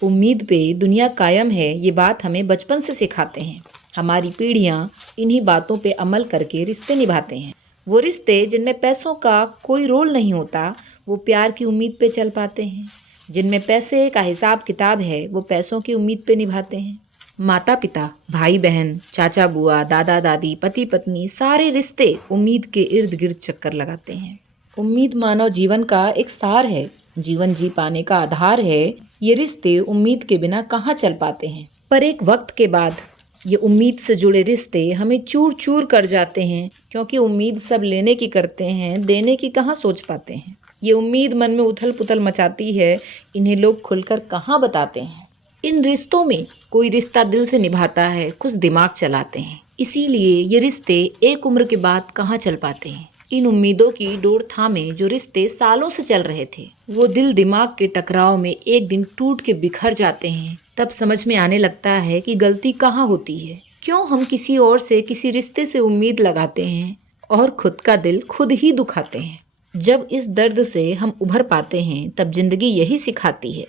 उम्मीद पे दुनिया कायम है, ये बात हमें बचपन से सिखाते हैं। हमारी पीढ़ियाँ इन्हीं बातों पे अमल करके रिश्ते निभाते हैं। वो रिश्ते जिनमें पैसों का कोई रोल नहीं होता, वो प्यार की उम्मीद पे चल पाते हैं। जिनमें पैसे का हिसाब किताब है, वो पैसों की उम्मीद पे निभाते हैं। माता पिता, भाई बहन, चाचा बुआ, दादा दादी, पति पत्नी, सारे रिश्ते उम्मीद के इर्द गिर्द चक्कर लगाते हैं। उम्मीद मानव जीवन का एक सार है, जीवन जी पाने का आधार है। ये रिश्ते उम्मीद के बिना कहाँ चल पाते हैं। पर एक वक्त के बाद ये उम्मीद से जुड़े रिश्ते हमें चूर चूर कर जाते हैं, क्योंकि उम्मीद सब लेने की करते हैं, देने की कहाँ सोच पाते हैं। ये उम्मीद मन में उथल पुथल मचाती है, इन्हें लोग खुलकर कहाँ बताते हैं। इन रिश्तों में कोई रिश्ता दिल से निभाता है, कुछ दिमाग चलाते हैं। इसीलिए ये रिश्ते एक उम्र के बाद कहाँ चल पाते हैं। इन उम्मीदों की डोर थामे जो रिश्ते सालों से चल रहे थे, वो दिल दिमाग के टकराव में एक दिन टूट के बिखर जाते हैं। तब समझ में आने लगता है कि गलती कहाँ होती है, क्यों हम किसी और से किसी रिश्ते से उम्मीद लगाते हैं और खुद का दिल खुद ही दुखाते हैं। जब इस दर्द से हम उभर पाते हैं, तब जिंदगी यही सिखाती है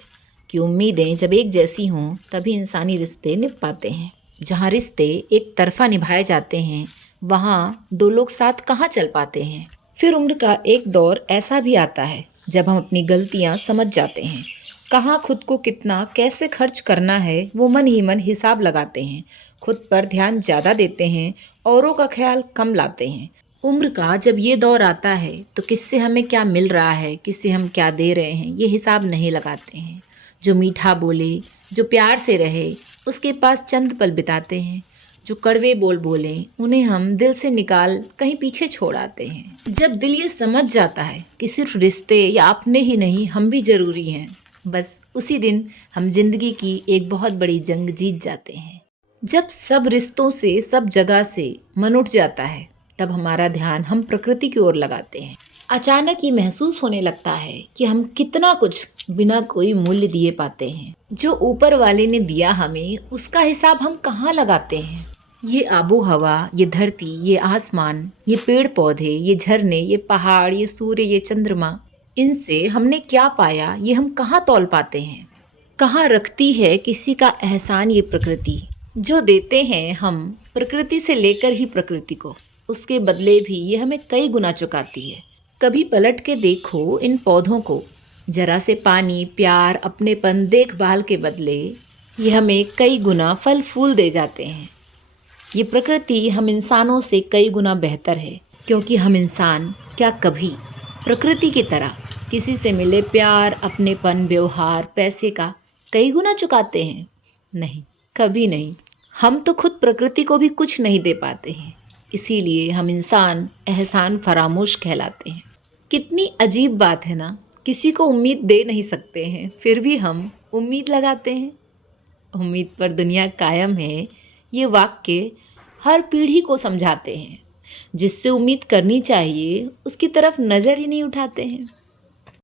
कि उम्मीदें जब एक जैसी हों तभी इंसानी रिश्ते निभ पाते हैं। जहाँ रिश्ते एक तरफा निभाए जाते हैं, वहाँ दो लोग साथ कहाँ चल पाते हैं। फिर उम्र का एक दौर ऐसा भी आता है जब हम अपनी गलतियाँ समझ जाते हैं। कहाँ खुद को कितना कैसे खर्च करना है, वो मन ही मन हिसाब लगाते हैं। खुद पर ध्यान ज़्यादा देते हैं, औरों का ख्याल कम लाते हैं। उम्र का जब ये दौर आता है तो किससे हमें क्या मिल रहा है, किससे हम क्या दे रहे हैं, ये हिसाब नहीं लगाते हैं। जो मीठा बोले, जो प्यार से रहे, उसके पास चंद पल बिताते हैं। जो कड़वे बोल बोले, उन्हें हम दिल से निकाल कहीं पीछे छोड़ आते हैं। जब दिल ये समझ जाता है कि सिर्फ रिश्ते या अपने ही नहीं, हम भी ज़रूरी हैं, बस उसी दिन हम जिंदगी की एक बहुत बड़ी जंग जीत जाते हैं। जब सब रिश्तों से, सब जगह से मन उठ जाता है, तब हमारा ध्यान हम प्रकृति की ओर लगाते हैं। अचानक ये महसूस होने लगता है कि हम कितना कुछ बिना कोई मूल्य दिए पाते हैं। जो ऊपर वाले ने दिया हमें, उसका हिसाब हम कहाँ लगाते हैं। ये आबो हवा, ये धरती, ये आसमान, ये पेड़ पौधे, ये झरने, ये पहाड़, ये सूर्य, ये चंद्रमा, इनसे हमने क्या पाया, ये हम कहाँ तौल पाते हैं। कहाँ रखती है किसी का एहसान ये प्रकृति। जो देते हैं हम प्रकृति से लेकर ही प्रकृति को, उसके बदले भी ये हमें कई गुना चुकाती है। कभी पलट के देखो इन पौधों को, जरा से पानी, प्यार, अपनेपन, देखभाल के बदले ये हमें कई गुना फल फूल दे जाते हैं। ये प्रकृति हम इंसानों से कई गुना बेहतर है, क्योंकि हम इंसान क्या कभी प्रकृति की तरह किसी से मिले प्यार, अपनेपन, व्यवहार, पैसे का कई गुना चुकाते हैं? नहीं, कभी नहीं। हम तो खुद प्रकृति को भी कुछ नहीं दे पाते हैं, इसीलिए हम इंसान एहसान फरामोश कहलाते हैं। कितनी अजीब बात है ना, किसी को उम्मीद दे नहीं सकते हैं, फिर भी हम उम्मीद लगाते हैं। उम्मीद पर दुनिया कायम है, ये वाक्य हर पीढ़ी को समझाते हैं। जिससे उम्मीद करनी चाहिए, उसकी तरफ नज़र ही नहीं उठाते हैं।